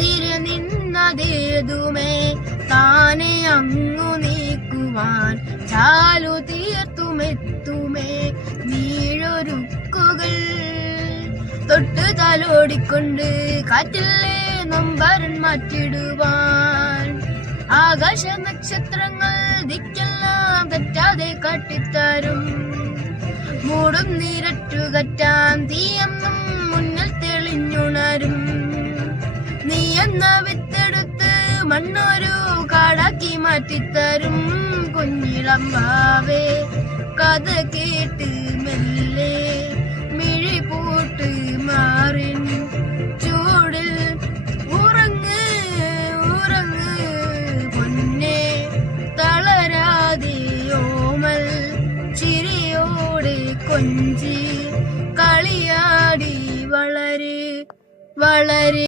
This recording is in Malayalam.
എതിരെ നിന്നതേതുമേ താനെ അങ്ങു നീക്കുവാൻ ചാലു തീർത്തുമെത്തുമേ നീഴൊരുക്കുകൾ തൊട്ട് തലോടിക്കൊണ്ട് കാറ്റിലെ നൊമ്പരൻ മാറ്റിടുവാൻ ആകാശ നക്ഷത്രങ്ങൾ ദിക്കെല്ലാം തെറ്റാതെ കാട്ടിത്തരും മൂടും നീരറ്റുകറ്റാൻ തീയെന്നും മുന്നിൽ തെളിഞ്ഞുണരും നീ എന്ന വിത്തെടുത്ത് മണ്ണൊരു കാടാക്കി മാറ്റിത്തരും കുഞ്ഞിളമ്പാവേ കഥ കേട്ട് മെല്ലെ മിഴി പൂട്ട് മാറിൻ ചൂടിൽ ഉറങ്ങ് ഉറങ്ങ് പൊന്നെ തളരാതെ ഓമൽ ചിരിയോടെ കൊഞ്ചി കളിയാടി വളരെ വളരെ